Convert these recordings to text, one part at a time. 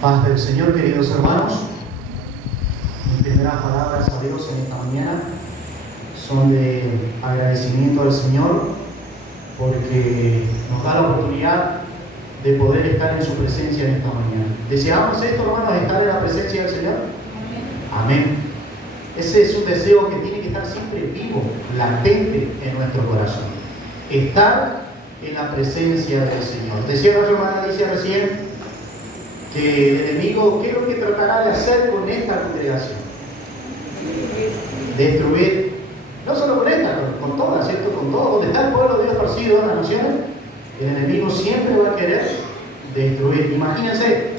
Paz del Señor, queridos hermanos. Mis primeras palabras a Dios en esta mañana son de agradecimiento al Señor porque nos da la oportunidad de poder estar en su presencia en esta mañana. ¿Deseamos esto, hermanos, estar en la presencia del Señor? Amén. Ese es un deseo que tiene que estar siempre vivo, latente en nuestro corazón. Estar en la presencia del Señor. Decía nuestra hermana Alicia recién que el enemigo, ¿qué es lo que tratará de hacer con esta congregación? Destruir, no solo con esta, con todas, ¿cierto? Con todo, donde está el pueblo de Dios esparcido en las naciones, el enemigo siempre va a querer destruir. Imagínense,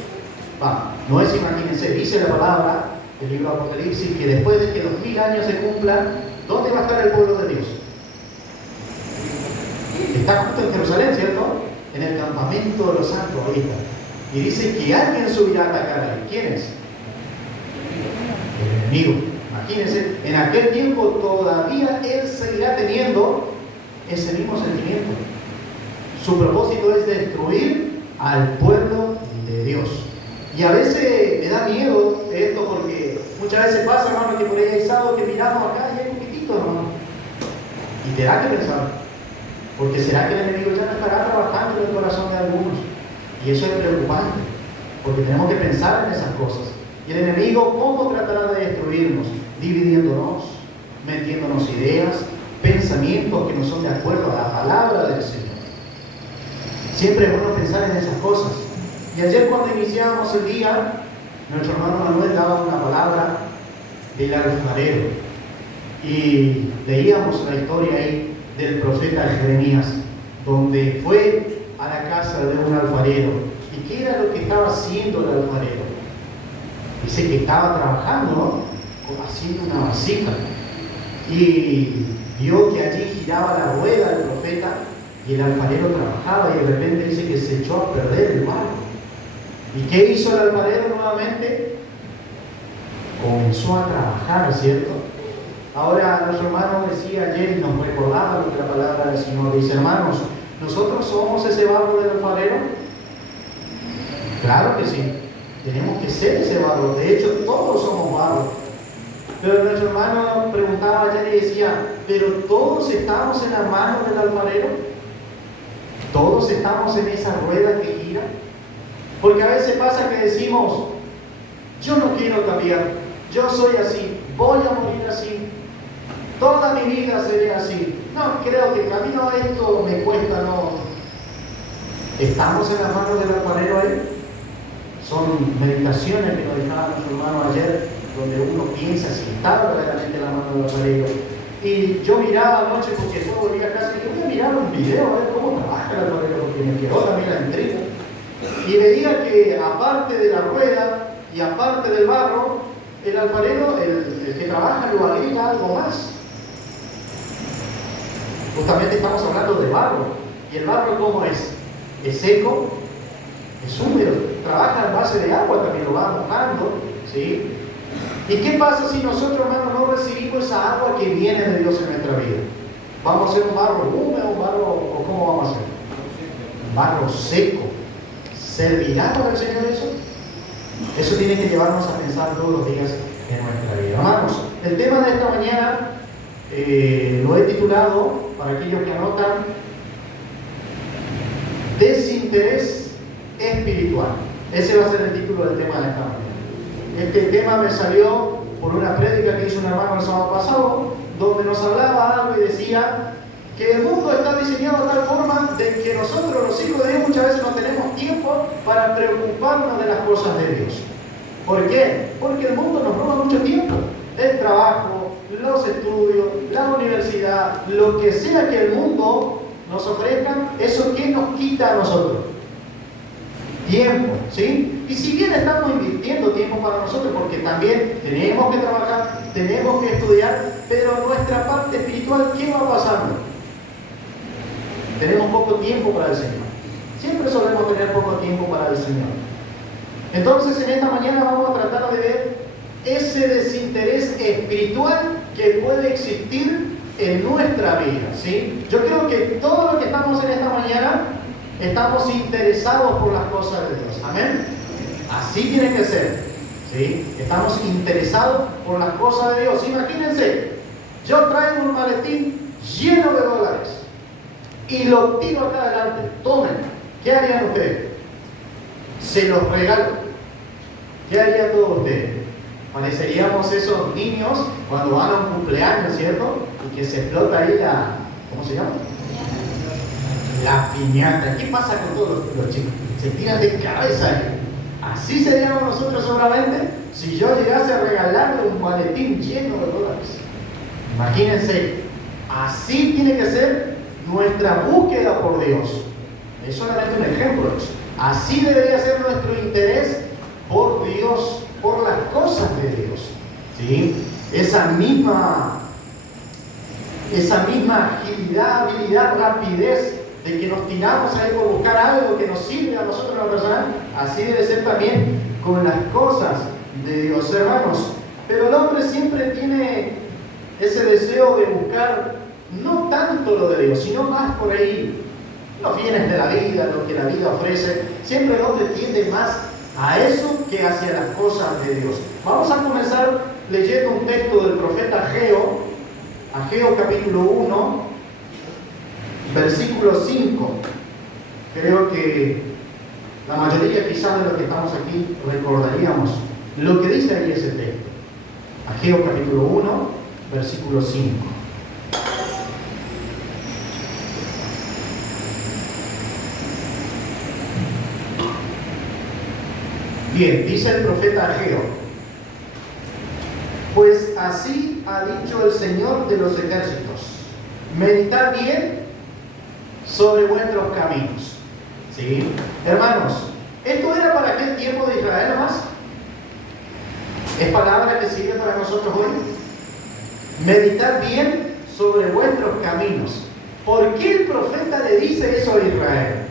no es imagínense, dice la palabra del libro de Apocalipsis que después de que los 1000 años se cumplan, ¿dónde va a estar el pueblo de Dios? Está justo en Jerusalén, ¿cierto? En el campamento de los santos, ahí está. Y dice que alguien subirá a atacar ahí. ¿Quién es? El enemigo. Imagínense, en aquel tiempo todavía él seguirá teniendo ese mismo sentimiento. Su propósito es destruir al pueblo de Dios. Y a veces me da miedo esto porque muchas veces pasa, hermano, que por ahí hay sábado que miramos acá y hay un poquitito, hermano. Y te da que pensar. Porque será que el enemigo ya no estará trabajando en el corazón de algunos. Y eso es preocupante, porque tenemos que pensar en esas cosas. Y el enemigo, ¿cómo tratará de destruirnos? Dividiéndonos, metiéndonos ideas, pensamientos que no son de acuerdo a la palabra del Señor. Siempre es bueno pensar en esas cosas. Y ayer cuando iniciábamos el día, nuestro hermano Manuel daba una palabra del alfarero. Y leíamos la historia ahí del profeta Jeremías, donde fue a la casa de un alfarero. ¿Y qué era lo que estaba haciendo el alfarero? Dice que estaba trabajando, ¿no? Haciendo una vasija. Y vio que allí giraba la rueda del profeta y el alfarero trabajaba y de repente dice que se echó a perder el barro. ¿Y qué hizo el alfarero nuevamente? Comenzó a trabajar, ¿cierto? Ahora nuestro hermano decía ayer y nos recordaba lo que la palabra del Señor dice, hermanos, ¿nosotros somos ese barro del alfarero? Claro que sí. Tenemos que ser ese barro. De hecho, todos somos barro. Pero nuestro hermano preguntaba ayer y decía, ¿pero todos estamos en las manos del alfarero? ¿Todos estamos en esa rueda que gira? Porque a veces pasa que decimos, yo no quiero cambiar, yo soy así, voy a morir así, toda mi vida seré así. No, creo que camino a esto me cuesta, no. ¿Estamos en las manos del alfarero ahí? Son meditaciones que nos dejaba nuestro hermano ayer, donde uno piensa si está verdaderamente en la mano del alfarero. Y yo miraba anoche, porque yo volví a casa y dije, voy a mirar un video, a ver cómo trabaja el alfarero, porque me quedó también la intriga. Y veía que aparte de la rueda y aparte del barro, el alfarero, el que trabaja, lo agrega algo más. Justamente estamos hablando de barro. ¿Y el barro cómo es? ¿Es seco? ¿Es húmedo? Trabaja en base de agua, también lo va mojando, ¿sí? ¿Y qué pasa si nosotros, hermanos, no recibimos esa agua que viene de Dios en nuestra vida? ¿Vamos a ser un barro húmedo, un barro, o cómo vamos a ser? Un barro seco. ¿Servirá para el Señor eso? Eso tiene que llevarnos a pensar todos los días en nuestra vida. Hermanos, el tema de esta mañana lo he titulado, para aquellos que anotan, desinterés espiritual. Ese va a ser el título del tema de esta mañana. Este tema me salió por una prédica que hizo un hermano el sábado pasado, donde nos hablaba algo y decía que el mundo está diseñado de tal forma de que nosotros, los hijos de Dios, muchas veces no tenemos tiempo para preocuparnos de las cosas de Dios. ¿Por qué? Porque el mundo nos roba mucho tiempo. El trabajo, los estudios, la universidad, lo que sea que el mundo nos ofrezca, ¿eso qué nos quita a nosotros? Tiempo, ¿sí? Y si bien estamos invirtiendo tiempo para nosotros, porque también tenemos que trabajar, tenemos que estudiar, pero nuestra parte espiritual, ¿qué va pasando? Tenemos poco tiempo para el Señor. Siempre solemos tener poco tiempo para el Señor. Entonces, en esta mañana vamos a tratar de ver ese desinterés espiritual que puede existir en nuestra vida, ¿sí? Yo creo que todos los que estamos en esta mañana estamos interesados por las cosas de Dios. Amén. Así tiene que ser, ¿sí? Estamos interesados por las cosas de Dios. Imagínense, yo traigo un maletín lleno de dólares y lo tiro acá adelante. Tomen. ¿Qué harían ustedes? Se los regalo. ¿Qué harían todos ustedes? Pareceríamos esos niños cuando van a un cumpleaños, ¿cierto? Y que se explota ahí la... ¿Cómo se llama? La piñata. ¿Qué pasa con todos los chicos? Se tiran de cabeza ahí. Así seríamos nosotros seguramente si yo llegase a regalarle un maletín lleno de dólares. Imagínense, así tiene que ser nuestra búsqueda por Dios. Es solamente un ejemplo de eso. Así debería ser nuestro interés por Dios, por las cosas de Dios, ¿sí? Esa misma agilidad, habilidad, rapidez de que nos tiramos ahí por buscar algo que nos sirve a nosotros en lo personal, así debe ser también con las cosas de Dios, hermanos. Pero el hombre siempre tiene ese deseo de buscar no tanto lo de Dios, sino más por ahí los bienes de la vida, lo que la vida ofrece. Siempre el hombre tiende más a eso que hacia las cosas de Dios. Vamos a comenzar leyendo un texto del profeta Ageo, Ageo capítulo 1, versículo 5. Creo que la mayoría quizás de los que estamos aquí recordaríamos lo que dice ahí ese texto. Ageo capítulo 1, versículo 5. Bien, dice el profeta Ageo: pues así ha dicho el Señor de los ejércitos, meditad bien sobre vuestros caminos. ¿Sí? Hermanos, ¿esto era para aquel tiempo de Israel nomás? ¿Es palabra que sirve para nosotros hoy? Meditad bien sobre vuestros caminos. ¿Por qué el profeta le dice eso a Israel?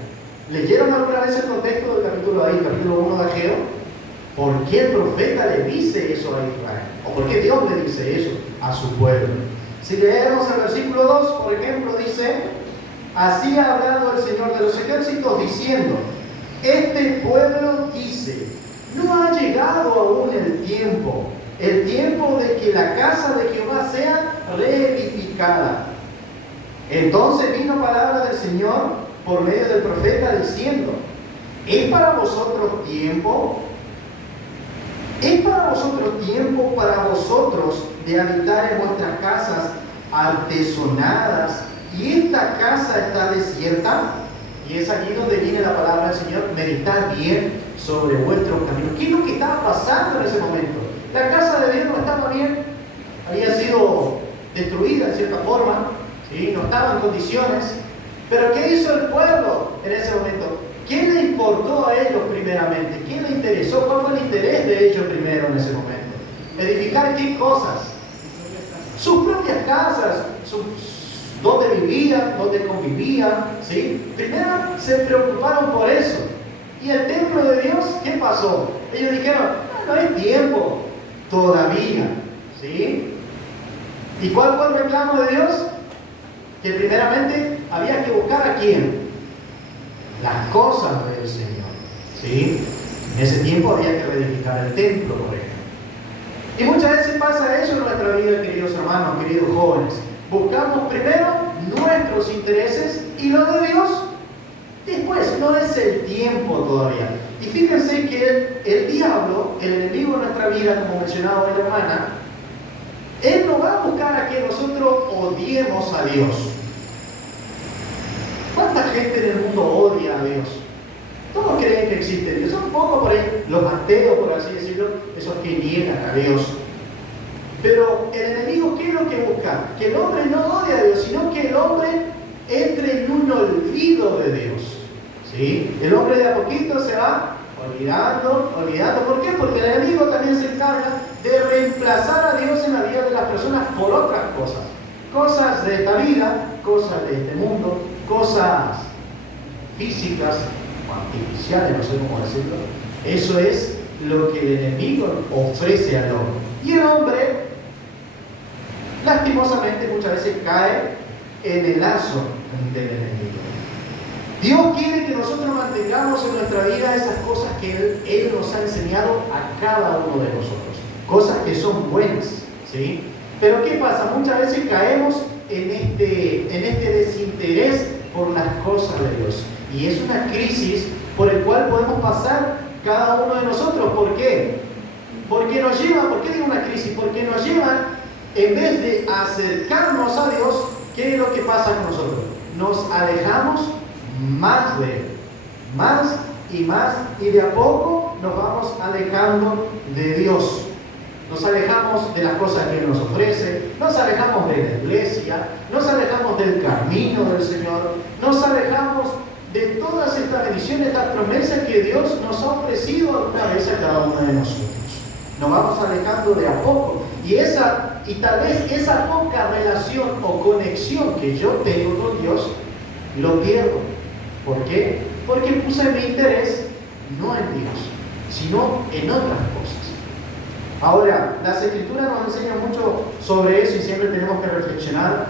¿Leyeron alguna vez el contexto del capítulo 1 de Ageo? ¿Por qué el profeta le dice eso a Israel? ¿O por qué Dios le dice eso a su pueblo? Si leemos el versículo 2, por ejemplo, dice: así ha hablado el Señor de los ejércitos diciendo, este pueblo dice, no ha llegado aún el tiempo de que la casa de Jehová sea reedificada. Entonces vino palabra del Señor por medio del profeta diciendo, ¿es para vosotros tiempo? ¿Es para vosotros tiempo para vosotros de habitar en vuestras casas artesonadas y esta casa está desierta? Y es aquí donde viene la palabra del Señor: meditad bien sobre vuestros caminos. ¿Qué es lo que estaba pasando en ese momento? La casa de Dios no estaba bien, había sido destruida en cierta forma, ¿sí? No estaba en condiciones. Pero ¿qué hizo el pueblo en ese momento? ¿Quién le importó a ellos primeramente? ¿Quién le interesó? ¿Cuál fue el interés de ellos primero en ese momento? ¿Edificar qué cosas? Sus propias casas, dónde vivían, dónde convivían, ¿sí? Primero se preocuparon por eso. ¿Y el templo de Dios qué pasó? Ellos dijeron, no hay tiempo todavía, ¿sí? ¿Y cuál fue el reclamo de Dios? Que primeramente había que buscar a quién. Las cosas del Señor, ¿sí? En ese tiempo había que reedificar el templo, por ejemplo. Y muchas veces pasa eso en nuestra vida, queridos hermanos, queridos jóvenes. Buscamos primero nuestros intereses y lo de Dios después. No es el tiempo todavía. Y fíjense que el diablo, el enemigo de nuestra vida, como mencionaba la hermana, él no va a buscar a que nosotros odiemos a Dios. ¿Cuánta gente en el mundo odia a Dios? Todos creen que existe Dios. Son un poco por ahí los ateos, por así decirlo, esos que niegan a Dios. Pero el enemigo, ¿qué es lo que busca? Que el hombre no odie a Dios, sino que el hombre entre en un olvido de Dios, ¿sí? El hombre de a poquito se va olvidando. ¿Por qué? Porque el enemigo también se encarga de reemplazar a Dios en la vida de las personas por otras cosas. Cosas de esta vida, cosas de este mundo, cosas físicas o artificiales, no sé cómo decirlo. Eso es lo que el enemigo ofrece al hombre. Y el hombre, lastimosamente, muchas veces cae en el lazo del enemigo. Dios quiere que nosotros mantengamos en nuestra vida esas cosas que Él nos ha enseñado a cada uno de nosotros. Cosas que son buenas, ¿sí? Pero ¿qué pasa? Muchas veces caemos en este desinterés por las cosas de Dios. Y es una crisis por el cual podemos pasar cada uno de nosotros. ¿Por qué? Porque nos lleva, ¿por qué digo una crisis? Porque nos lleva, en vez de acercarnos a Dios, ¿qué es lo que pasa con nosotros? Nos alejamos más de Él, más y más, y de a poco nos vamos alejando de Dios. Nos alejamos de las cosas que Él nos ofrece, nos alejamos de la iglesia, nos alejamos del camino del Señor, nos alejamos de todas estas bendiciones, estas promesas que Dios nos ha ofrecido alguna vez a cada uno de nosotros. Nos vamos alejando de a poco, y tal vez esa poca relación o conexión que yo tengo con Dios, lo pierdo. ¿Por qué? Porque puse mi interés no en Dios, sino en otras cosas. Ahora, las Escrituras nos enseñan mucho sobre eso y siempre tenemos que reflexionar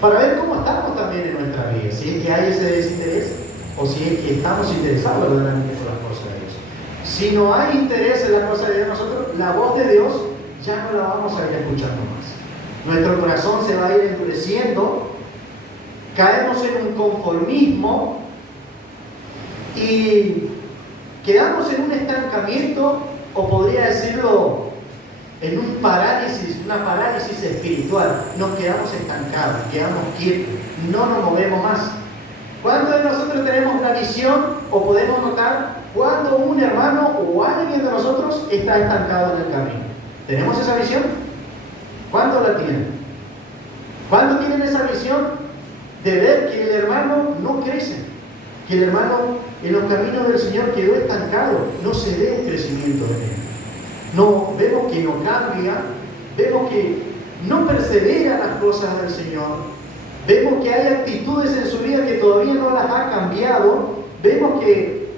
para ver cómo estamos también en nuestra vida. Si es que hay ese desinterés o si es que estamos interesados verdaderamente por las cosas de Dios. Si no hay interés en las cosas de Dios, nosotros, la voz de Dios ya no la vamos a ir escuchando más. Nuestro corazón se va a ir endureciendo, caemos en un conformismo y quedamos en un estancamiento, o podría decirlo, en una parálisis espiritual. Nos quedamos estancados, quedamos quietos, no nos movemos más. ¿Cuántos de nosotros tenemos la visión o podemos notar cuando un hermano o alguien de nosotros está estancado en el camino? ¿Tenemos esa visión? ¿Cuántos la tienen? ¿Cuántos tienen esa visión de ver que el hermano no crece? Que el hermano en los caminos del Señor quedó estancado, no se ve un crecimiento de él. No, vemos que no cambia, vemos que no persevera las cosas del Señor, vemos que hay actitudes en su vida que todavía no las ha cambiado, vemos que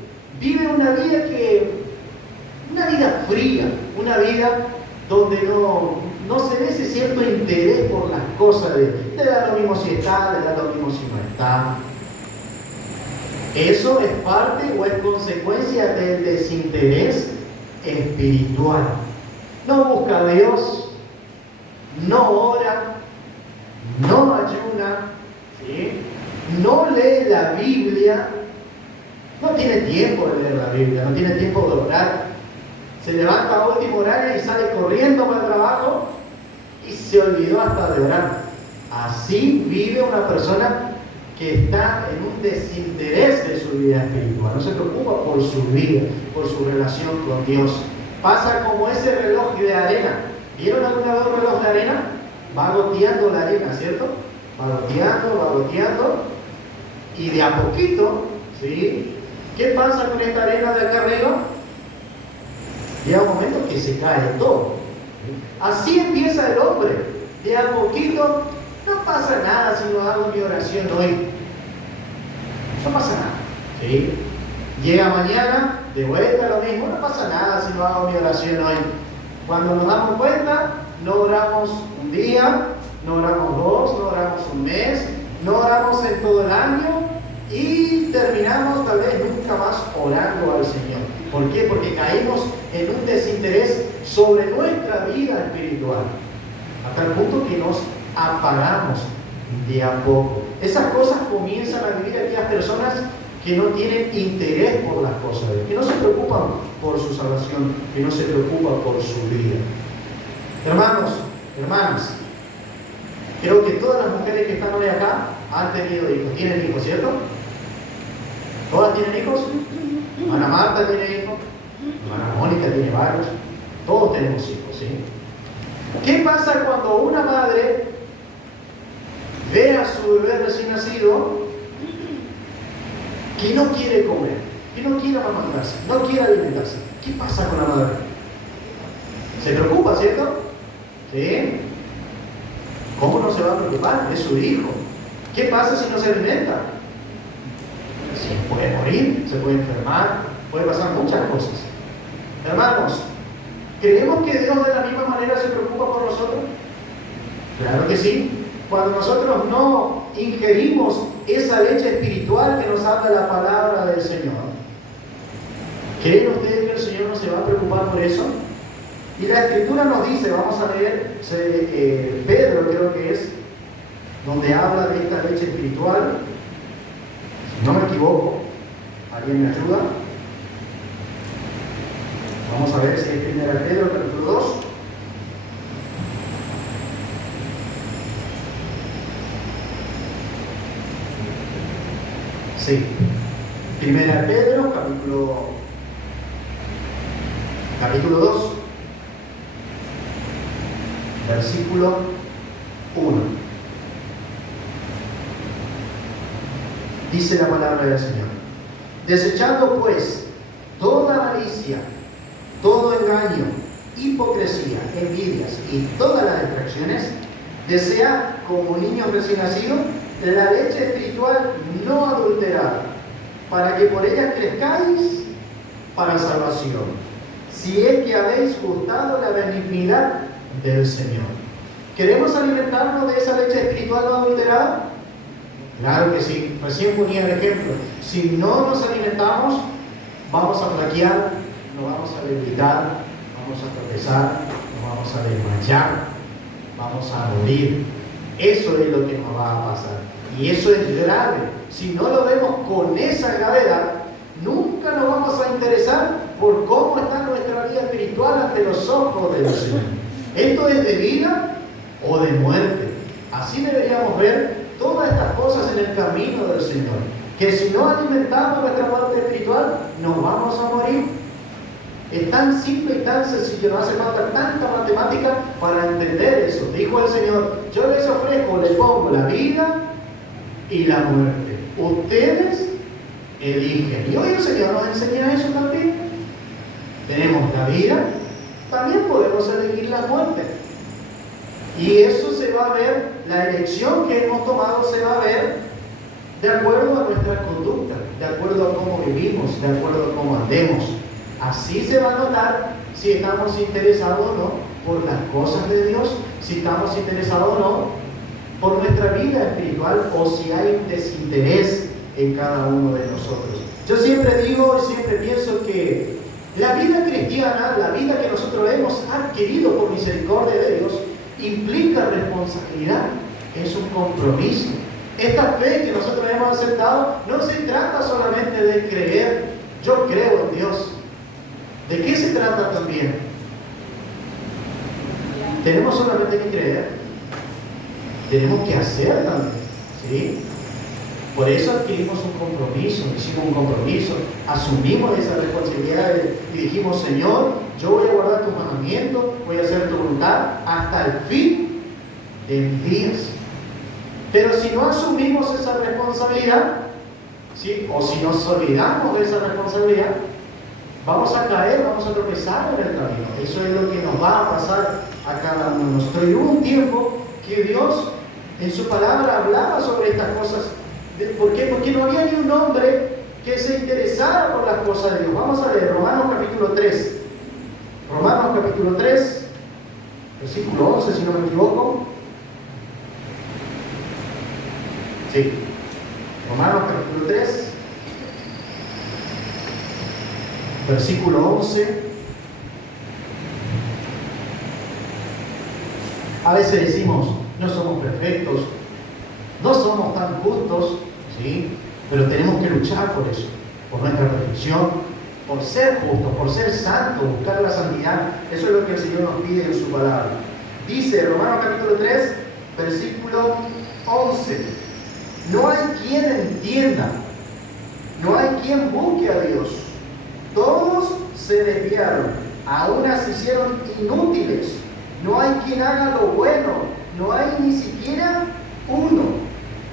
vive una vida fría, una vida donde no se ve ese cierto interés por las cosas le da lo mismo si está, le da lo mismo si no está. Eso es parte o es consecuencia del desinterés espiritual. No busca a Dios, no ora, no ayuna, ¿sí? No lee la Biblia, no tiene tiempo de leer la Biblia, no tiene tiempo de orar. Se levanta a último horario y sale corriendo para el trabajo y se olvidó hasta de orar. Así vive una persona que está en un desinterés de su vida espiritual, no se preocupa por su vida, por su relación con Dios. Pasa como ese reloj de arena. ¿Vieron alguna vez un reloj de arena? Va goteando la arena, ¿cierto? Va goteando, y de a poquito, ¿sí? ¿Qué pasa con esta arena de acá arriba? Llega un momento que se cae todo. Así empieza el hombre, de a poquito. No pasa nada si no hago mi oración hoy. No pasa nada, ¿sí? Llega mañana, de vuelta lo mismo. No pasa nada si no hago mi oración hoy. Cuando nos damos cuenta, no oramos un día, no oramos dos, no oramos un mes, no oramos en todo el año y terminamos tal vez nunca más orando al Señor. ¿Por qué? Porque caímos en un desinterés sobre nuestra vida espiritual, hasta el punto que nos apagamos de a poco. Esas cosas comienzan a vivir aquellas personas que no tienen interés por las cosas de Dios, que no se preocupan por su salvación, que no se preocupan por su vida. Hermanos, hermanas, creo que todas las mujeres que están hoy acá han tenido hijos, tienen hijos, ¿cierto? ¿Todas tienen hijos? Ana Marta tiene hijos, Ana Mónica tiene varios, todos tenemos hijos, ¿sí? ¿Qué pasa cuando una madre ve a su bebé recién nacido que no quiere comer, que no quiere amamantarse, no quiere alimentarse? ¿Qué pasa con la madre? Se preocupa, ¿cierto? ¿Sí? ¿Cómo no se va a preocupar? Es su hijo. ¿Qué pasa si no se alimenta? Se puede morir, se puede enfermar, puede pasar muchas cosas. Hermanos, ¿creemos que Dios de la misma manera se preocupa por nosotros? Claro que sí. Cuando nosotros no ingerimos esa leche espiritual que nos habla la palabra del Señor. ¿Creen ustedes que el Señor no se va a preocupar por eso? Y la Escritura nos dice, vamos a leer Pedro, creo que es, donde habla de esta leche espiritual. Si no me equivoco, ¿alguien me ayuda? Vamos a ver si es 1 Pedro, capítulo 2. Sí. 1 Pedro, capítulo 2, versículo 1. Dice la palabra del Señor: desechando pues toda malicia, todo engaño, hipocresía, envidias y todas las distracciones, desea como niños recién nacidos la leche espiritual no adulterada, para que por ella crezcáis para salvación, si es que habéis gustado la benignidad del Señor. ¿Queremos alimentarnos de esa leche espiritual no adulterada? Claro que sí. Recién ponía el ejemplo. Si no nos alimentamos, vamos a flaquear, nos vamos a debilitar, vamos a tropezar, nos vamos a desmayar, vamos a morir. Eso es lo que nos va a pasar. Y eso es grave. Si no lo vemos con esa gravedad, nunca nos vamos a interesar por cómo está nuestra vida espiritual ante los ojos del Señor. Esto es de vida o de muerte. Así deberíamos ver todas estas cosas en el camino del Señor. Que si no alimentamos nuestra parte espiritual, nos vamos a morir. Es tan simple y tan sencillo, no hace falta tanta matemática para entender eso. Dijo el Señor: yo les ofrezco, les pongo la vida y la muerte. Ustedes eligen. Y hoy el Señor nos enseña eso también. Tenemos la vida, también podemos elegir la muerte. Y eso se va a ver, la elección que hemos tomado se va a ver de acuerdo a nuestra conducta, de acuerdo a cómo vivimos, de acuerdo a cómo andemos. Así se va a notar si estamos interesados o no por las cosas de Dios, si estamos interesados o no por nuestra vida espiritual, o si hay un desinterés en cada uno de nosotros. Yo siempre digo y siempre pienso que la vida cristiana, la vida que nosotros hemos adquirido por misericordia de Dios, implica responsabilidad, es un compromiso. Esta fe que nosotros hemos aceptado no se trata solamente de creer, yo creo en Dios. ¿De qué se trata también? Tenemos solamente que creer, tenemos que hacer también, ¿sí? Por eso adquirimos un compromiso, hicimos un compromiso, asumimos esa responsabilidad y dijimos: Señor, yo voy a guardar tus mandamientos, voy a hacer tu voluntad hasta el fin de mis días. Pero si no asumimos esa responsabilidad, ¿sí?, o si nos olvidamos de esa responsabilidad, vamos a caer, vamos a tropezar en el camino. Eso es lo que nos va a pasar a cada uno de nosotros. Y hubo un tiempo que Dios en su palabra hablaba sobre estas cosas. ¿Por qué? Porque no había ni un hombre que se interesara por las cosas de Dios. Vamos a leer Romanos capítulo 3. Romanos capítulo 3, versículo 11, si no me equivoco. Sí. Romanos capítulo 3, versículo 11. A veces decimos: no somos perfectos, no somos tan justos, ¿sí? Pero tenemos que luchar por eso, por nuestra perfección, por ser justos, por ser santos, buscar la santidad. Eso es lo que el Señor nos pide en su palabra. Dice Romanos capítulo 3, versículo 11: no hay quien entienda, no hay quien busque a Dios. Todos se desviaron, a unas se hicieron inútiles. No hay quien haga lo bueno, no hay ni siquiera uno.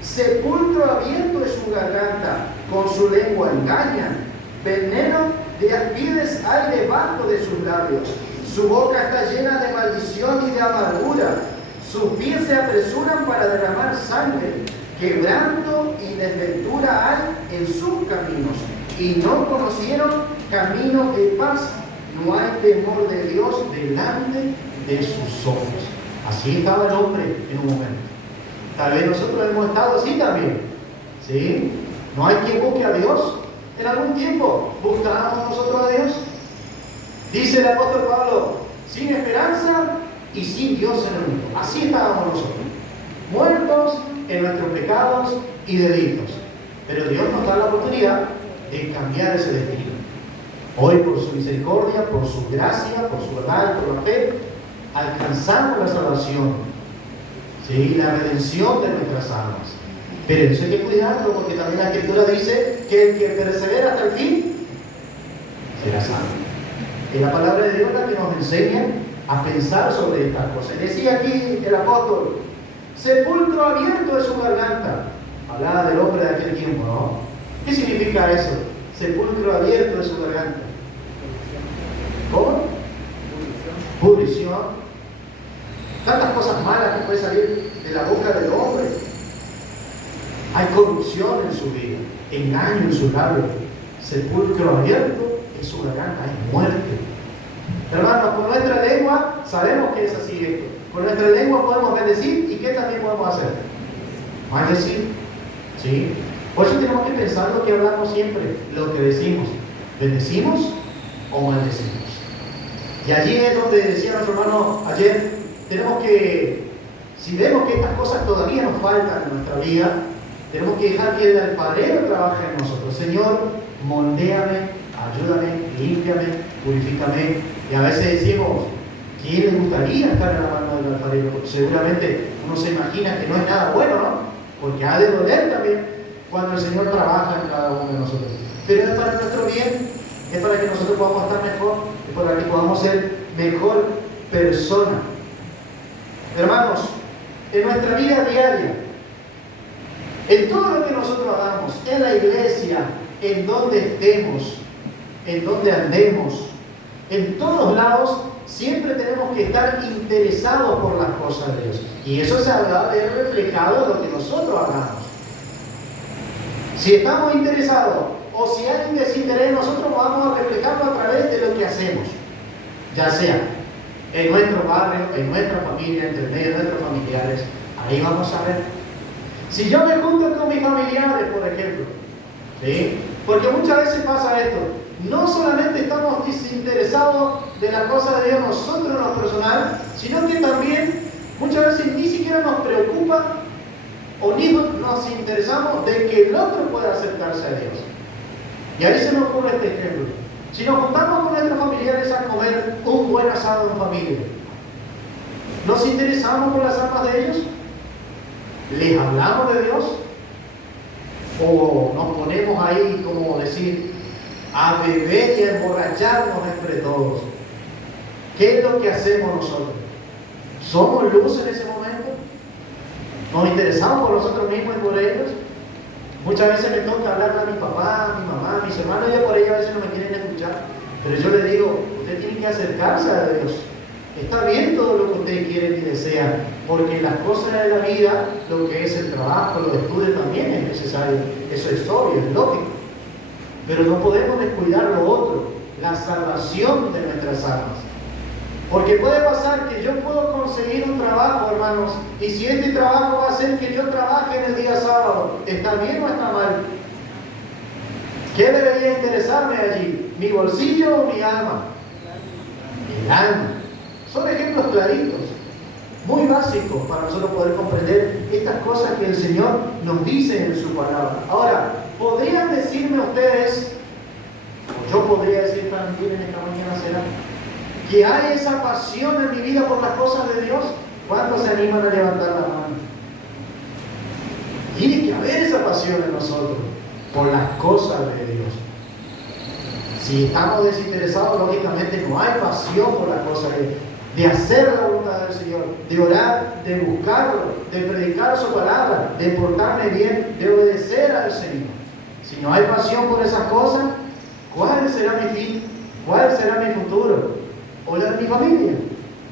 Sepulcro abierto es su garganta, con su lengua engañan. Veneno de áspides hay debajo de sus labios. Su boca está llena de maldición y de amargura. Sus pies se apresuran para derramar sangre. Quebranto y desventura hay en sus caminos, y no conocieron camino de paz. No hay temor de Dios delante de sus ojos. Así estaba el hombre en un momento. Tal vez nosotros hemos estado así también. ¿Sí? No hay quien busque a Dios. En algún tiempo buscábamos nosotros a Dios. Dice el apóstol Pablo, sin esperanza y sin Dios en el mundo. Así estábamos nosotros, muertos en nuestros pecados y delitos. Pero Dios nos da la oportunidad de cambiar ese destino. Hoy, por su misericordia, por su gracia, por su verdad, por la fe, alcanzamos la salvación, ¿sí? La redención de nuestras almas. Pero eso hay que cuidarlo, porque también la Escritura dice que el que persevera hasta el fin será salvo. Es la palabra de Dios la que nos enseña a pensar sobre estas cosas. Decía aquí el apóstol, sepulcro abierto de su garganta. Hablaba del hombre de aquel tiempo, ¿no? ¿Qué significa eso? Sepulcro abierto de su garganta. ¿Cómo? Pudrición. Tantas cosas malas que pueden salir de la boca del hombre. Hay corrupción en su vida, engaño en su labio, sepulcro abierto en su garganta, hay muerte. Hermanos, con nuestra lengua sabemos que es así esto. Con nuestra lengua podemos bendecir, ¿y qué también podemos hacer? Maldecir. ¿Sí? Por eso tenemos que pensar lo que hablamos siempre, lo que decimos. ¿Bendecimos o maldecimos? Y allí es donde decía nuestro hermano ayer, tenemos que, si vemos que estas cosas todavía nos faltan en nuestra vida, tenemos que dejar que el alfarero trabaje en nosotros. Señor, moldéame, ayúdame, límpiame, purifícame. Y a veces decimos, ¿quién le gustaría estar en la mano del alfarero? Porque seguramente uno se imagina que no es nada bueno, ¿no? Porque ha de doler también cuando el Señor trabaja en cada uno de nosotros. Pero es para nuestro bien, es para que nosotros podamos estar mejor, es para que podamos ser mejor persona. Hermanos, en nuestra vida diaria, en todo lo que nosotros hagamos, en la iglesia, en donde estemos, en donde andemos, en todos lados, siempre tenemos que estar interesados por las cosas de Dios. Y eso se va a ver reflejado en lo que nosotros hagamos. Si estamos interesados o si hay un desinterés, nosotros vamos a reflejarlo a través de lo que hacemos. Ya sea en nuestro barrio, en nuestra familia, entre medio de nuestros familiares. Ahí vamos a ver. Si yo me junto con mis familiares, por ejemplo, ¿sí? Porque muchas veces pasa esto, no solamente estamos desinteresados de las cosas de Dios nosotros en lo personal, sino que también muchas veces ni siquiera nos preocupa o ni nos interesamos de que el otro pueda acercarse a Dios. Y ahí se me ocurre este ejemplo. Si nos juntamos con nuestros familiares a comer un buen asado en familia, ¿nos interesamos por las almas de ellos? ¿Les hablamos de Dios? ¿O nos ponemos ahí, como decir, a beber y a emborracharnos entre todos? ¿Qué es lo que hacemos nosotros? ¿Somos luz en ese momento? ¿Nos interesamos por nosotros mismos y por ellos? Muchas veces me toca hablar a mi papá, a mi mamá, a mis hermanos, y por ellos a veces no me quieren escuchar. Pero yo les digo, usted tiene que acercarse a Dios. Está bien todo lo que ustedes quieren y desean, porque las cosas de la vida, lo que es el trabajo, los estudios también es necesario. Eso es obvio, es lógico. Pero no podemos descuidar lo otro, la salvación de nuestras almas. Porque puede pasar que yo puedo conseguir un trabajo, hermanos, y si este trabajo va a hacer que yo trabaje en el día sábado, ¿está bien o está mal? ¿Qué debería interesarme allí? ¿Mi bolsillo o mi alma? El alma. Son ejemplos claritos, muy básicos para nosotros poder comprender estas cosas que el Señor nos dice en su palabra. Ahora, ¿podrían decirme ustedes, o yo podría decir también en esta mañana será, que hay esa pasión en mi vida por las cosas de Dios? ¿Cuántos se animan a levantar la mano? Tiene que haber esa pasión en nosotros por las cosas de Dios. Si estamos desinteresados, lógicamente no hay pasión por las cosas de hacer la voluntad del Señor, de orar, de buscarlo, de predicar su palabra, de portarme bien, de obedecer al Señor. Si no hay pasión por esas cosas, ¿cuál será mi fin? ¿Cuál será mi futuro? ¿O la de mi familia?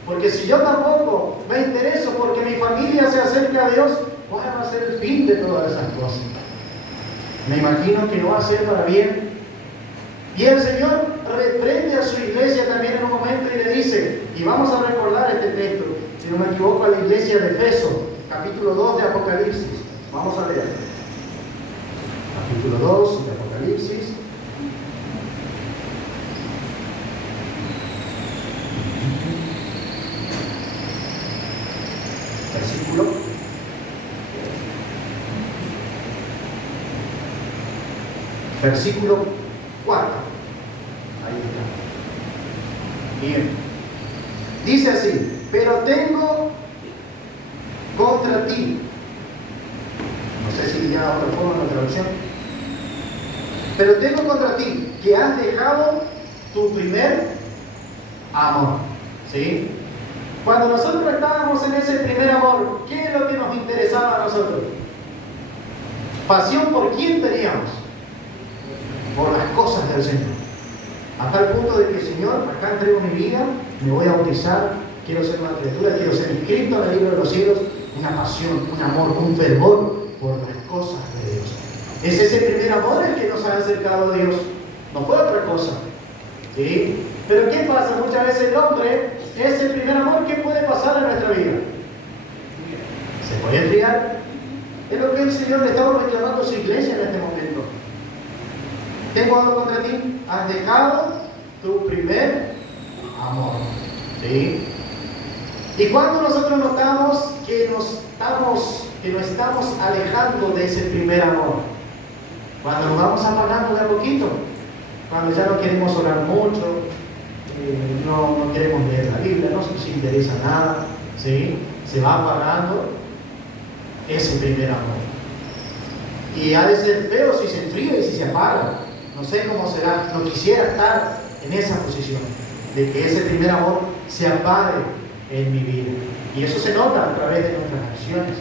Porque si yo tampoco me intereso porque mi familia se acerque a Dios, ¿cuál va a ser el fin de todas esas cosas? Me imagino que no va a ser para bien. Y el Señor reprende a su iglesia también en un momento y le dice, y vamos a recordar este texto, si no me equivoco, a la iglesia de Efeso, capítulo 2 de Apocalipsis. Vamos a leer. capítulo 2 de Apocalipsis. Versículo 4. Ahí está. Bien. Dice así: pero tengo contra ti. No sé si ya otra forma la traducción. Pero tengo contra ti que has dejado tu primer amor. ¿Sí? Cuando nosotros estábamos en ese primer amor, ¿qué es lo que nos interesaba a nosotros? Pasión por quién teníamos. Por las cosas del Señor. Hasta el punto de que, Señor, acá entrego mi vida, me voy a bautizar, quiero ser una criatura, quiero ser inscrito en el libro de los cielos. Una pasión, un amor, un fervor por las cosas de Dios. Es ese primer amor el que nos ha acercado a Dios. No fue otra cosa. ¿Sí? Pero ¿qué pasa? Muchas veces el hombre, ese primer amor, ¿qué puede pasar en nuestra vida? Se puede enfriar. Es lo que el Señor le estaba reclamando a su iglesia en este momento. Tengo algo contra ti, has dejado tu primer amor. ¿Sí? Y cuando nosotros notamos que nos estamos alejando de ese primer amor, cuando nos vamos apagando de a poquito, cuando ya no queremos orar mucho, no queremos leer la Biblia, no nos interesa nada, ¿sí? Se va apagando ese primer amor. Y ha de ser feo si se enfría y si se apaga. No sé cómo será, no quisiera estar en esa posición, de que ese primer amor se apague en mi vida. Y eso se nota a través de nuestras acciones.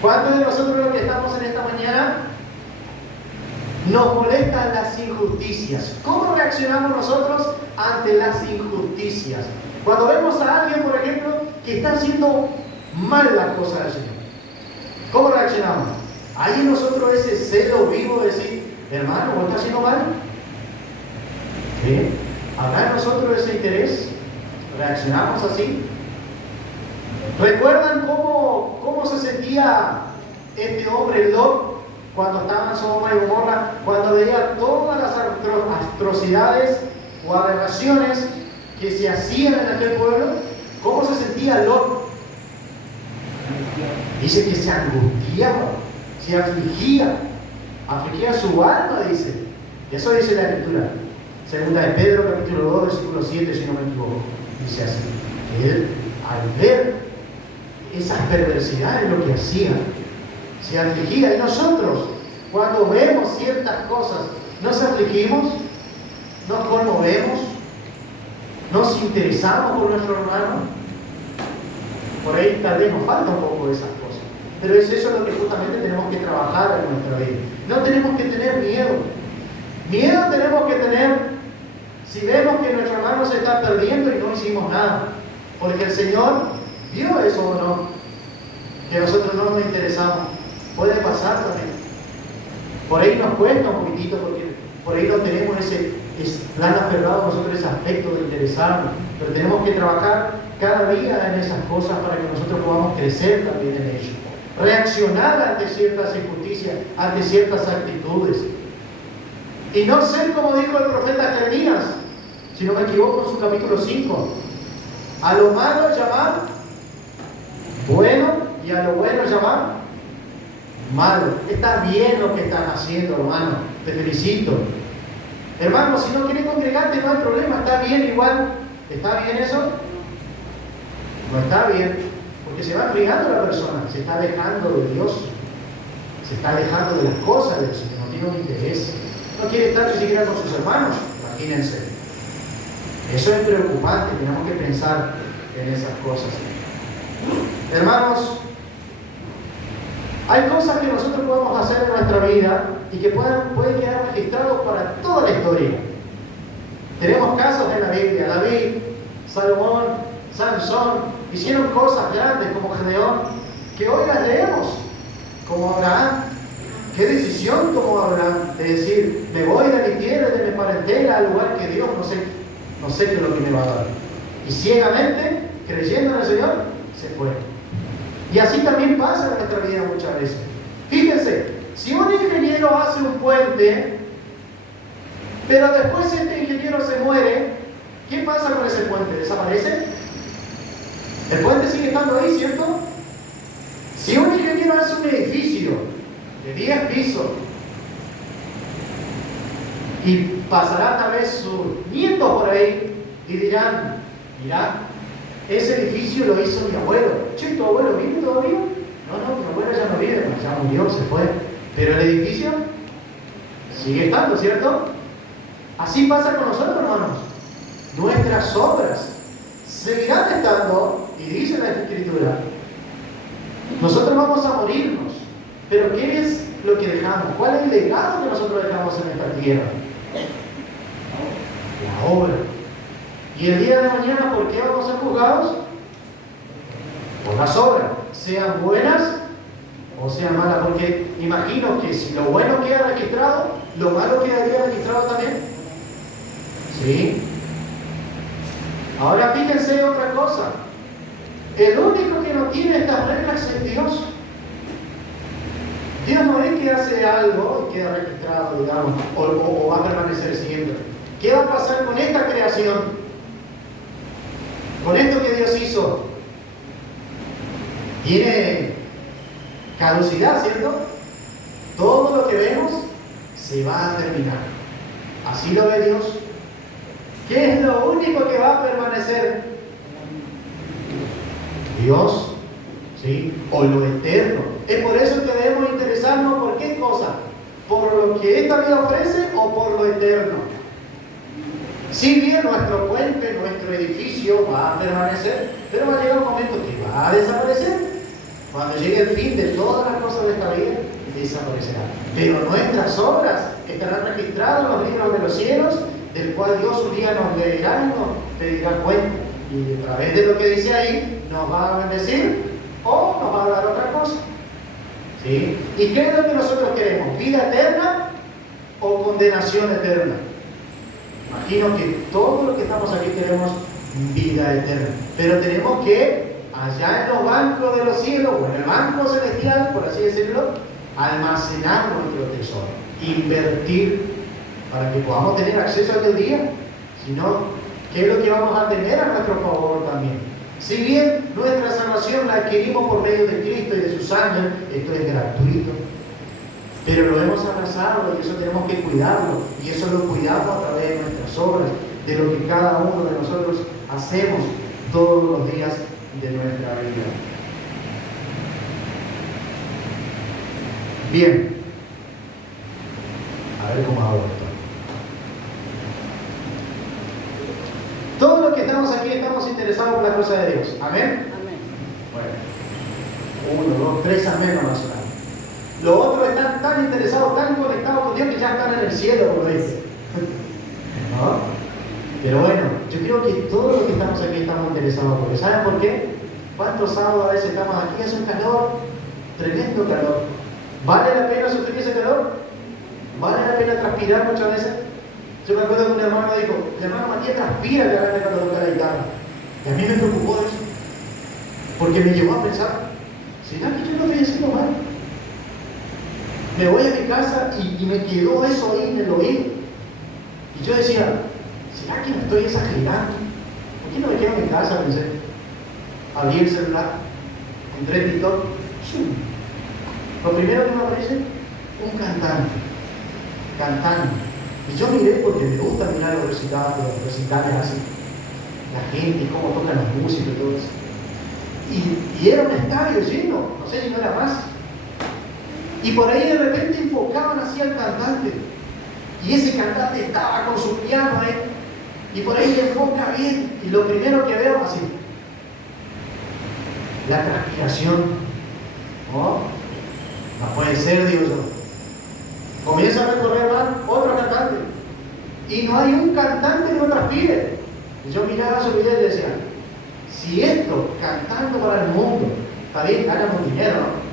¿Cuántos de nosotros los que estamos en esta mañana nos molestan las injusticias? ¿Cómo reaccionamos nosotros ante las injusticias? Cuando vemos a alguien, por ejemplo, que está haciendo mal las cosas del Señor, ¿cómo reaccionamos? ¿Hay en nosotros ese celo vivo de decir, hermano, ¿vos estás haciendo mal? ¿Sí? ¿Habrá en nosotros ese interés? ¿Reaccionamos así? ¿Recuerdan cómo se sentía este hombre Lot cuando estaba en Sodoma y Gomorra, cuando veía todas las atrocidades o aberraciones que se hacían en aquel pueblo? ¿Cómo se sentía Lot? Dice que se angustiaba, se afligía su alma, dice. Eso dice la Escritura. Segunda de Pedro, capítulo 2, versículo 7, si no me equivoco. Dice así: él, al ver esas perversidades, lo que hacía, se afligía. Y nosotros, cuando vemos ciertas cosas, ¿nos afligimos? ¿Nos conmovemos? ¿Nos interesamos por nuestro hermano? Por ahí tal vez nos falta un poco de esas cosas. Pero es eso lo que justamente tenemos que trabajar en nuestra vida. No tenemos que tener miedo. Miedo tenemos que tener si vemos que nuestro hermano se está perdiendo y no hicimos nada. Porque el Señor vio eso o no. Que nosotros no nos interesamos. Puede pasar también. Por ahí nos cuesta un poquitito porque por ahí no tenemos tan aferrado nosotros ese aspecto de interesarnos. Pero tenemos que trabajar cada día en esas cosas para que nosotros podamos crecer también en ello. Reaccionar ante ciertas injusticias, ante ciertas actitudes. Y no ser como dijo el profeta Jeremías, si no me equivoco, en su capítulo 5. A lo malo llamar bueno y a lo bueno llamar malo. Está bien lo que están haciendo, hermano. Te felicito. Hermano, si no quieres congregarte, no hay problema. Está bien igual. ¿Está bien eso? No está bien. Porque se va enfriando la persona. Se está alejando de Dios. Se está alejando de las cosas del Señor. No tiene un interés. No quiere estar ni siquiera con sus hermanos. Imagínense. Eso es preocupante. Tenemos que pensar en esas cosas. Hermanos, hay cosas que nosotros podemos hacer en nuestra vida y que pueden quedar registrados para toda la historia. Tenemos casos en la Biblia. David, Salomón, Sansón hicieron cosas grandes como Gedeón, que hoy las leemos, como Abraham. ¿Qué decisión tomó Abraham de decir, me voy de mi tierra, de mi parentela, al lugar que Dios no sé qué es lo que me va a dar? Y ciegamente, creyendo en el Señor, se fue. Y así también pasa en nuestra vida muchas veces. Fíjense, si Si un ingeniero hace un puente, pero después este ingeniero se muere, ¿qué pasa con ese puente? ¿Desaparece? El puente sigue estando ahí, ¿cierto? Si un ingeniero hace un edificio de 10 pisos y pasará tal vez sus nietos por ahí y dirán, mirá, ese edificio lo hizo mi abuelo. Che, ¿tu abuelo vive todavía? No, mi abuelo ya no vive, ya murió, se fue. Pero el edificio sigue estando, ¿cierto? Así pasa con nosotros, hermanos. Nuestras obras seguirán estando, y dice la Escritura, nosotros vamos a morirnos. Pero ¿qué es lo que dejamos? ¿Cuál es el legado que nosotros dejamos en esta tierra? La obra. Y el día de mañana, ¿por qué vamos a ser juzgados? Por las obras, sean buenas o sean malas. Porque imagino que si lo bueno queda registrado, lo malo quedaría registrado también. ¿Sí? Ahora fíjense otra cosa. El único que no tiene estas reglas es Dios. Dios no es que hace algo y queda registrado, digamos, o va a permanecer siempre. ¿Qué va a pasar con esta creación? Con esto que Dios hizo. Tiene caducidad, ¿cierto? Todo lo que vemos se va a terminar. Así lo ve Dios. ¿Qué es lo único que va a permanecer? Dios, ¿sí? O lo eterno. Es por eso que debemos interesarnos por qué cosa. ¿Por lo que esta vida ofrece o por lo eterno? Si bien nuestro puente, nuestro edificio va a permanecer, pero va a llegar un momento que va a desaparecer. Cuando llegue el fin de todas las cosas de esta vida, desaparecerá. Pero nuestras obras estarán registradas en los libros de los cielos, del cual Dios un día nos leerá y nos pedirá cuenta. Y a través de lo que dice ahí, nos va a bendecir o nos va a dar otra cosa. ¿Sí? ¿Y qué es lo que nosotros queremos? ¿Vida eterna o condenación eterna? Imagino que todos los que estamos aquí queremos vida eterna. Pero tenemos que, allá en los bancos de los cielos, o en el banco celestial, por así decirlo, almacenar nuestro tesoro, invertir para que podamos tener acceso a aquel día. Si no, ¿qué es lo que vamos a tener a nuestro favor también? Si bien nuestra salvación la adquirimos por medio de Cristo y de su sangre, esto es gratuito, pero lo hemos abrazado y eso tenemos que cuidarlo, y eso lo cuidamos a través de nuestras obras, de lo que cada uno de nosotros hacemos todos los días de nuestra vida. Bien, a ver cómo hago esto. Todos los que estamos aquí estamos interesados por la cosa de Dios. ¿Amén? Amén. Bueno, 1, 2, 3 amén no más. Los otros están tan interesados, tan conectados con Dios que ya están en el cielo, como dice. ¿No? Pero bueno, yo creo que todos los que estamos aquí estamos interesados, porque ¿saben por qué? ¿Cuántos sábados a veces estamos aquí? Hace un calor, tremendo calor. ¿Vale la pena sufrir ese calor? ¿Vale la pena transpirar muchas veces? Yo me acuerdo que un hermano dijo, el hermano Matías transpira claramente cuando toca la guitarra. Y a mí me preocupó eso, porque me llevó a pensar, ¿será que yo lo estoy haciendo mal? Me voy a mi casa y me quedó eso ahí en el oído. Y yo decía, ¿será que me estoy exagerando? ¿Por qué no me quedo en mi casa? Pensé. Abrí el celular, entré en TikTok. Lo primero que me aparece, un cantante. Cantando. Y yo miré porque me gusta mirar los recitales así. La gente, cómo tocan los músicos y todo eso. Y era un estadio lleno, no sé si no era más. Y por ahí de repente enfocaban así al cantante. Y ese cantante estaba con su piano ahí. Y por ahí le enfoca bien. Y lo primero que veo así. La transpiración. ¿No? No puede ser, digo yo. Comienza a recorrer más otro cantante. Y no hay un cantante que no transpire. Y yo miraba su video y decía, si esto, cantando para el mundo, está bien, ganamos dinero, ¿no?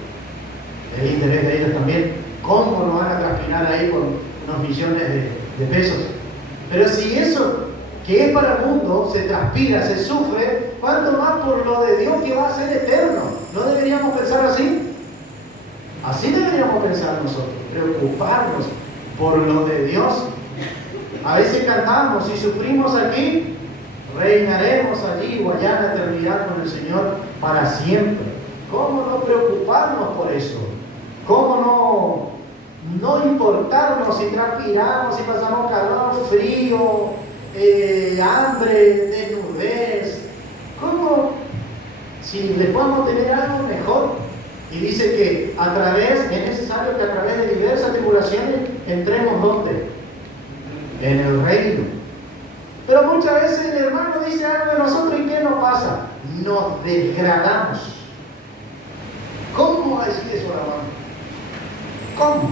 El interés de ellos también. ¿Cómo nos van a transpirar ahí con unos millones de pesos? Pero si eso, que es para el mundo, se transpira, se sufre, ¿cuánto más por lo de Dios que va a ser eterno? ¿No deberíamos pensar así? Así deberíamos deberíamos pensar nosotros, preocuparnos por lo de Dios. A veces cantamos, si sufrimos aquí, reinaremos allí o allá en la eternidad con el Señor para siempre. ¿Cómo no preocuparnos por eso? ¿Cómo no importarnos si transpiramos, si pasamos calor, frío, hambre, desnudez? ¿Cómo? Si le podemos tener algo mejor. Y dice que es necesario que a través de diversas tribulaciones entremos ¿dónde? En el reino. Pero muchas veces el hermano dice algo de nosotros y ¿qué nos pasa? Nos degradamos. ¿Cómo va a decir eso, hermano? ¿Cómo?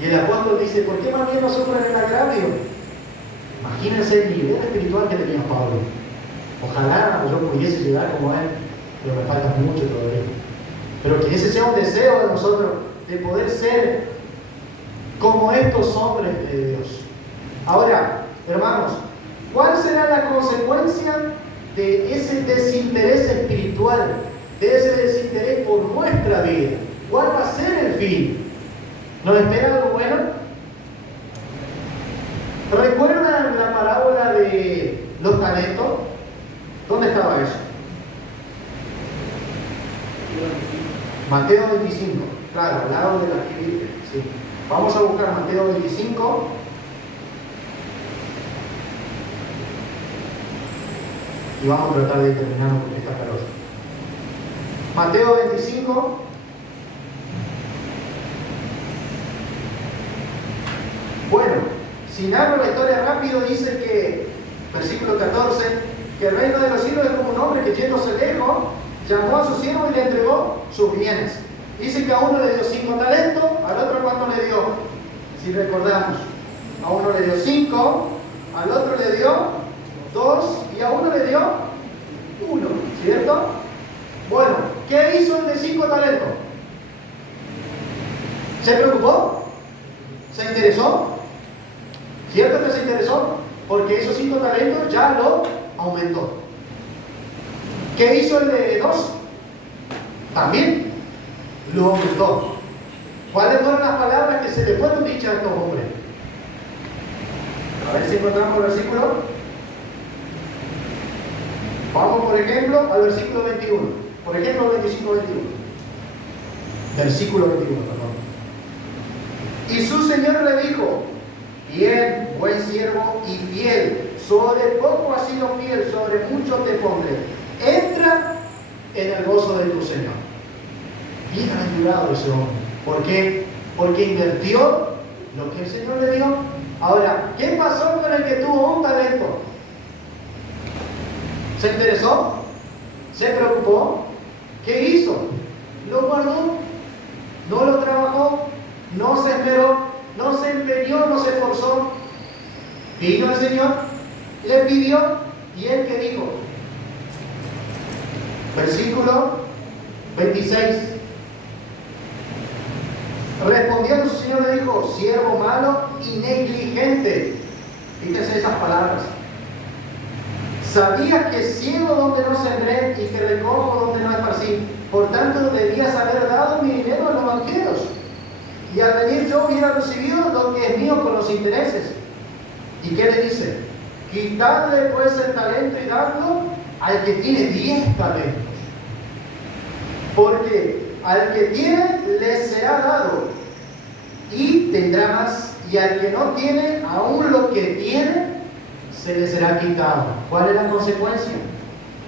Y el apóstol dice, ¿por qué más bien no sufren el agravio? Imagínense el nivel espiritual que tenía Pablo. Ojalá yo pudiese llegar como él, pero me falta mucho todavía. Pero que ese sea un deseo de nosotros, de poder ser como estos hombres de Dios. Ahora, hermanos, ¿cuál será la consecuencia de ese desinterés espiritual, de ese desinterés por nuestra vida? ¿Cuál va a ser el fin? ¿Nos espera algo bueno? ¿Recuerdan la parábola de los talentos? ¿Dónde estaba eso? Mateo 25, claro, al lado de la que sí. Vamos a buscar Mateo 25. Y vamos a tratar de terminar porque está calor. Mateo 25. Bueno, si narro la historia rápido, dice que, versículo 14, que el reino de los cielos es como un hombre que yéndose lejos, llamó a su siervo y le entregó sus bienes. Dice que a uno le dio 5 talentos, al otro ¿cuánto le dio? Si recordamos, a uno le dio 5, al otro le dio 2 y a uno le dio 1, ¿cierto? Bueno, ¿qué hizo el de 5 talentos? ¿Se preocupó? ¿Se interesó? ¿Cierto que se interesó? Porque esos 5 talentos ya lo aumentó. ¿Qué hizo el de 2? También lo aumentó. ¿Cuáles fueron las palabras que se le fueron dichas a estos hombres? A ver si encontramos el versículo. Vamos, por ejemplo, al versículo 21. Por ejemplo, 25-21. Versículo 21, perdón. Y su Señor le dijo: bien, buen siervo y fiel, sobre poco has sido fiel, sobre mucho te pondré. Entra en el gozo de tu Señor. Bienaventurado ese hombre. ¿Por qué? Porque invirtió lo que el Señor le dio. Ahora, ¿qué pasó con el que tuvo un talento? ¿Se interesó? ¿Se preocupó? ¿Qué hizo? Lo guardó, no lo trabajó, no se esmeró, no se empeñó, no se esforzó. Vino el Señor, le pidió, y él que dijo, versículo 26. Respondiendo su Señor le dijo: siervo malo y negligente. Fíjense esas palabras. Sabías que ciego donde no sembré y que recojo donde no esparcí. Por tanto debías haber dado mi dinero a los banqueros. Y al venir yo hubiera recibido lo que es mío con los intereses. ¿Y qué le dice? Quitadle pues el talento y dadlo al que tiene 10 talentos. Porque al que tiene le será dado y tendrá más, y al que no tiene, aún lo que tiene se le será quitado. ¿Cuál es la consecuencia?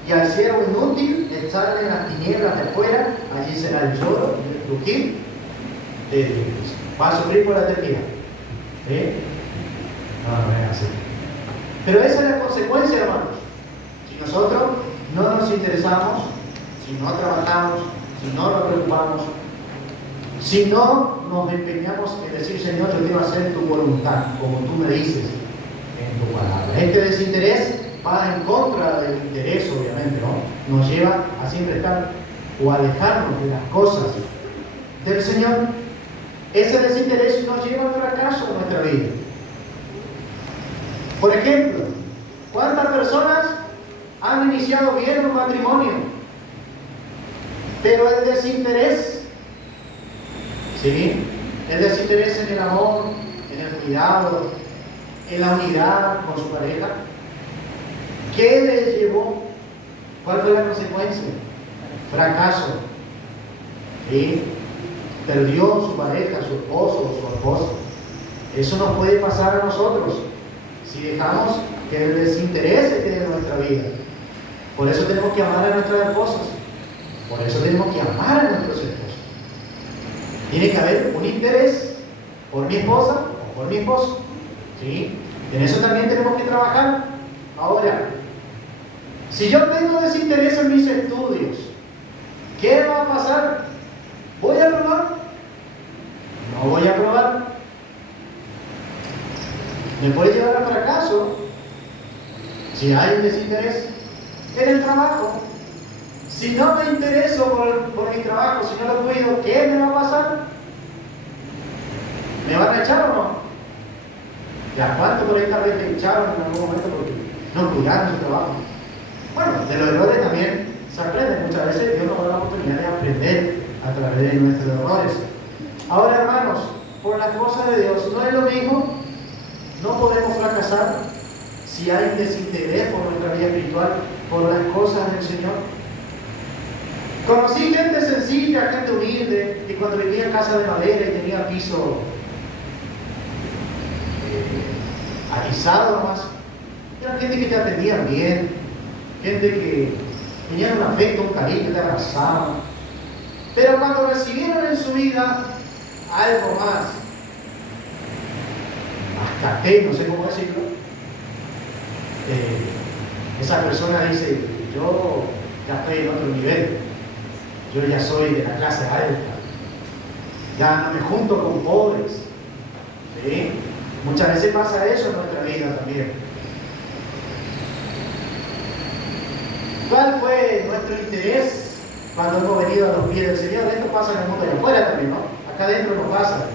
Y al siervo inútil echarle en las tinieblas de fuera, allí será el lloro y el crujir de dientes. Va a sufrir por la eternidad. No es así. Pero esa es la consecuencia, hermanos. Si nosotros no nos interesamos, si no trabajamos, si no nos preocupamos, si no nos empeñamos en decir: Señor, yo quiero hacer tu voluntad, como tú me dices en tu palabra. Este desinterés va en contra del interés, obviamente, ¿no? Nos lleva a siempre estar o alejarnos de las cosas del Señor. Ese desinterés nos lleva al fracaso en nuestra vida. Por ejemplo, ¿cuántas personas han iniciado bien un matrimonio? Pero el desinterés ¿Sí? El desinterés en el amor, en el cuidado, en la unidad con su pareja. ¿Qué le llevó? ¿Cuál fue la consecuencia? Fracaso. ¿Sí? Perdió su pareja, su esposo o su esposa. Eso nos puede pasar a nosotros si dejamos que el desinterés se quede en nuestra vida. Por eso tenemos que amar a nuestras esposas. Por eso tenemos que amar a nuestros esposos. Tiene que haber un interés por mi esposa o por mi esposo. ¿Sí? En eso también tenemos que trabajar. Ahora, si yo tengo desinterés en mis estudios, ¿qué va a pasar? ¿Voy a aprobar? No voy a aprobar. Me puede llevar a fracaso si hay un desinterés en el trabajo. Si no me intereso por mi trabajo, si no lo cuido, ¿qué me va a pasar? ¿Me van a echar o no? ¿Ya cuánto por ahí tal vez me echaron en algún momento porque no cuidaron su trabajo? Bueno, de los errores también se aprende. Muchas veces Dios nos da la oportunidad de aprender a través de nuestros errores. Ahora, hermanos, por las cosas de Dios, no es lo mismo. No podemos fracasar si hay desinterés por nuestra vida espiritual, por las cosas del Señor. Conocí gente sencilla, gente humilde, que cuando vivía en casa de madera y tenía piso alisado nomás, era gente que te atendía bien, gente que tenía un afecto, un cariño, te abrazaban. Pero cuando recibieron en su vida algo más café, no sé cómo decirlo, esa persona dice: yo ya estoy en otro nivel, yo ya soy de la clase alta, ya no me junto con pobres. ¿Sí? Muchas veces pasa eso en nuestra vida también. ¿Cuál fue nuestro interés cuando hemos venido a los pies del Señor? Esto pasa en el mundo de afuera también, ¿no? Acá adentro nos pasa.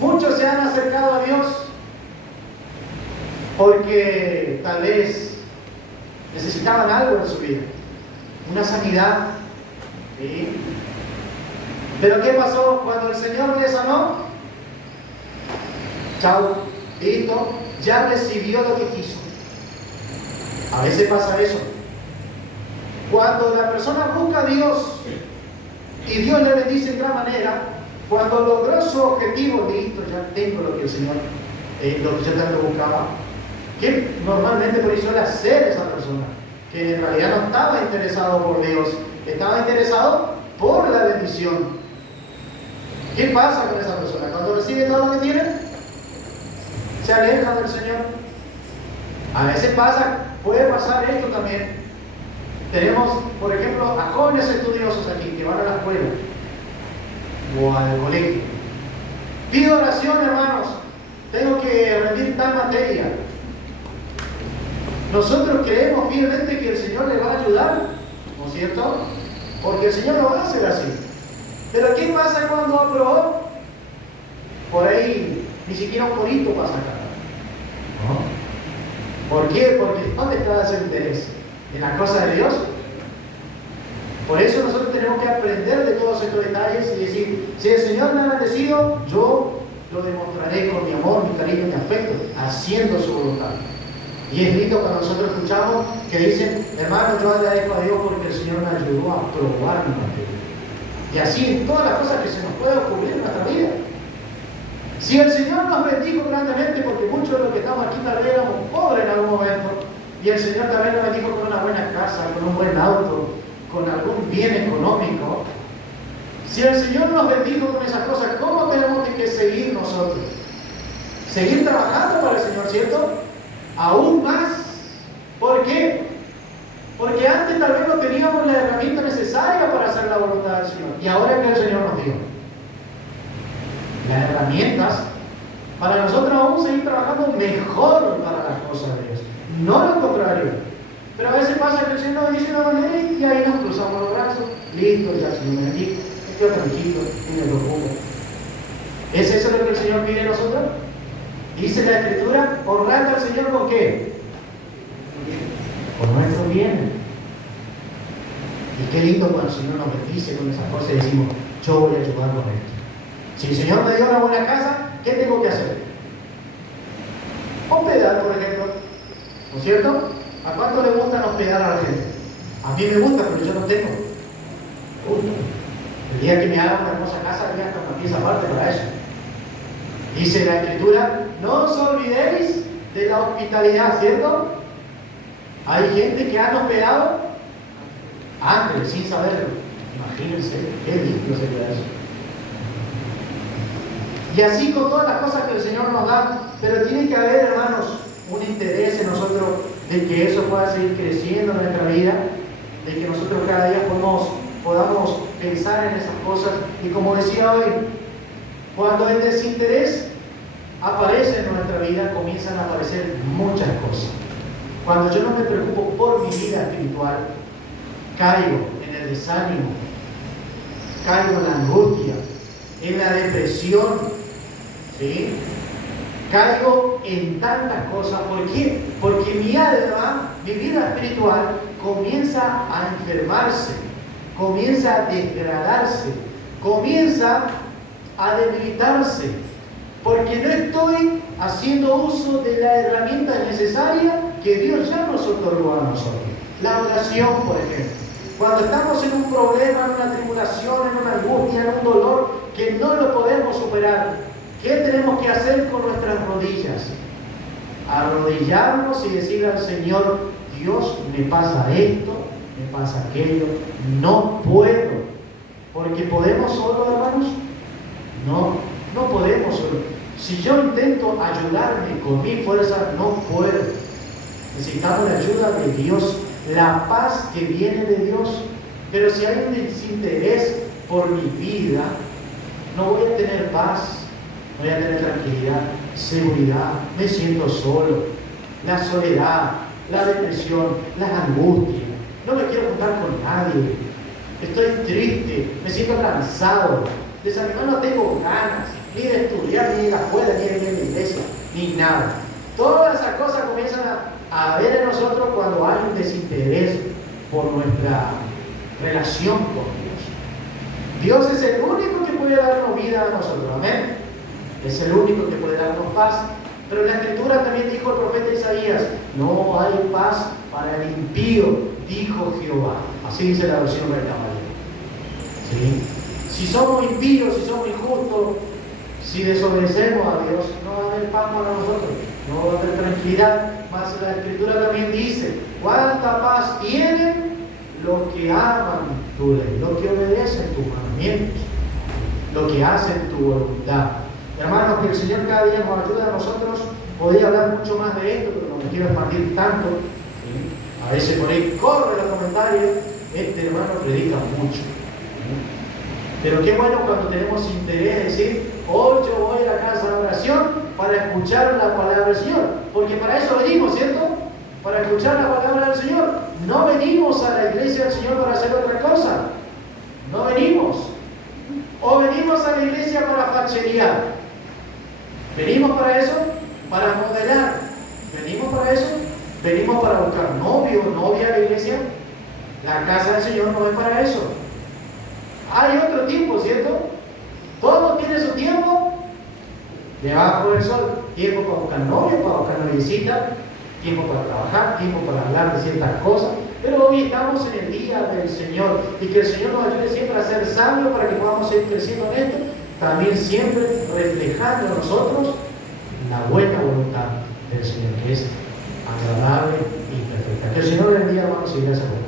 Muchos se han acercado a Dios porque tal vez necesitaban algo en su vida, una sanidad. ¿Sí? Pero ¿qué pasó cuando el Señor les sanó? Chao, listo, ya recibió lo que quiso. A veces pasa eso. Cuando la persona busca a Dios y Dios le bendice de gran manera, cuando logró su objetivo, listo, ya tengo lo que el Señor, lo que yo tanto buscaba. ¿Qué normalmente por eso suele hacer esa persona? Que en realidad no estaba interesado por Dios, estaba interesado por la bendición. ¿Qué pasa con esa persona? Cuando recibe todo lo que tiene, se aleja del Señor. A veces puede pasar esto también. Tenemos, por ejemplo, a jóvenes estudiosos aquí que van a la escuela o al colegio. Pido oración, hermanos. Tengo que rendir tal materia. Nosotros creemos fielmente que el Señor le va a ayudar, ¿no es cierto? Porque el Señor lo va a hacer así. Pero ¿qué pasa cuando aprobó? Por ahí ni siquiera un corito pasa acá. ¿No? ¿Por qué? Porque ¿dónde está ese interés? ¿En las cosas de Dios? Por eso nosotros tenemos que aprender de todos estos detalles y decir: si el Señor me ha bendecido, yo lo demostraré con mi amor, mi cariño, mi afecto, haciendo su voluntad. Y es lindo cuando nosotros escuchamos que dicen: hermano, yo agradezco a Dios porque el Señor me ayudó a probar mi materia. Y así en todas las cosas que se nos puede ocurrir en nuestra vida. Si el Señor nos bendijo grandemente, porque muchos de los que estamos aquí tal vez éramos pobres en algún momento, y el Señor también nos bendijo con una buena casa, con un buen auto, con algún bien económico. Si el Señor nos bendijo con esas cosas, ¿cómo tenemos que seguir nosotros? Seguir trabajando para el Señor, ¿cierto? Aún más. ¿Por qué? Porque antes tal vez no teníamos la herramienta necesaria para hacer la voluntad del Señor. Y ahora que el Señor nos dio las herramientas para nosotros aún seguir trabajando mejor para las cosas de Dios. No lo contrario. Pero a veces pasa que el Señor nos dice de una manera y ahí nos cruzamos los brazos. Listo, ya el Señor me bendijo. Estoy tranquilo, no me preocupo. ¿Es eso lo que el Señor pide de nosotros? Dice la Escritura: honrando al Señor ¿con qué? Con nuestro bien. Y qué lindo cuando el Señor nos bendice con esas cosas y decimos: yo voy a ayudar con esto. Si el Señor me dio una buena casa, ¿qué tengo que hacer? Hospedar, por ejemplo. ¿No es cierto? ¿A cuánto le gustan hospedar a la gente? A mí me gusta, pero yo no tengo. El día que me haga una hermosa casa, voy a hasta una pieza aparte para eso. Dice la Escritura, no os olvidéis de la hospitalidad, ¿cierto? Hay gente que han hospedado antes, sin saberlo. Imagínense, qué lindo sería eso. Y así con todas las cosas que el Señor nos da, pero tiene que haber, hermanos, un interés en nosotros de que eso pueda seguir creciendo en nuestra vida, de que nosotros cada día podamos pensar en esas cosas. Y como decía hoy, cuando el desinterés aparece en nuestra vida, comienzan a aparecer muchas cosas. Cuando yo no me preocupo por mi vida espiritual, caigo en el desánimo, caigo en la angustia, en la depresión, ¿sí? Caigo en tantas cosas. ¿Por qué? Porque mi alma, mi vida espiritual, comienza a enfermarse, comienza a degradarse, comienza a debilitarse, porque no estoy haciendo uso de la herramienta necesaria que Dios ya nos otorgó a nosotros. La oración, por ejemplo. Cuando estamos en un problema, en una tribulación, en una angustia, en un dolor que no lo podemos superar, ¿qué tenemos que hacer con nuestras rodillas? Arrodillarnos y decirle al Señor, Dios, me pasa esto, me pasa aquello, no puedo. Porque ¿podemos solo, hermanos? No podemos solo. Si yo intento ayudarme con mi fuerza, no puedo. Necesitamos la ayuda de Dios, la paz que viene de Dios. Pero si hay un desinterés por mi vida, no voy a tener paz, no voy a tener tranquilidad, seguridad, me siento solo, la soledad, la depresión, las angustias, no me quiero juntar con nadie, estoy triste, me siento cansado, desanimado, no tengo ganas ni de estudiar, ni de la escuela, ni de ir a la iglesia, ni nada. Todas esas cosas comienzan a haber en nosotros cuando hay un desinterés por nuestra relación con Dios. Dios es el único que puede darnos vida a nosotros, amén. Es el único que puede darnos paz. Pero en la Escritura también dijo el profeta Isaías, no hay paz para el impío, dijo Jehová. Así dice la versión Reina Valera. ¿Sí? Si somos impíos, si somos injustos, si desobedecemos a Dios, no va a haber paz para nosotros, no va a haber tranquilidad. Más la Escritura también dice, cuánta paz tienen los que aman tu ley, los que obedecen tus mandamientos, los que hacen tu voluntad. Hermanos, que el Señor cada día nos ayude a nosotros. Podría hablar mucho más de esto, pero no me quiero expandir tanto. ¿Sí? A veces por ahí corre los comentarios, este hermano predica mucho. ¿Sí? Pero qué bueno cuando tenemos interés de decir, hoy yo voy a la casa de oración para escuchar la palabra del Señor. Porque para eso venimos, ¿cierto? Para escuchar la palabra del Señor. No venimos a la iglesia del Señor para hacer otra cosa. No venimos. O venimos a la iglesia para facherear. ¿Venimos para eso? Para modelar. ¿Venimos para eso? ¿Venimos para buscar novio o novia a la iglesia? La casa del Señor no es para eso. Hay otro tiempo, ¿cierto? Todo tiene su tiempo debajo del sol. Tiempo para buscar novio, para buscar noviecita, tiempo para trabajar, tiempo para hablar de ciertas cosas. Pero hoy estamos en el día del Señor y que el Señor nos ayude siempre a ser sabios para que podamos seguir creciendo en esto. También siempre reflejando en nosotros la buena voluntad del Señor, que es agradable y perfecta. Que el Señor bendiga, hermanos, y gracias por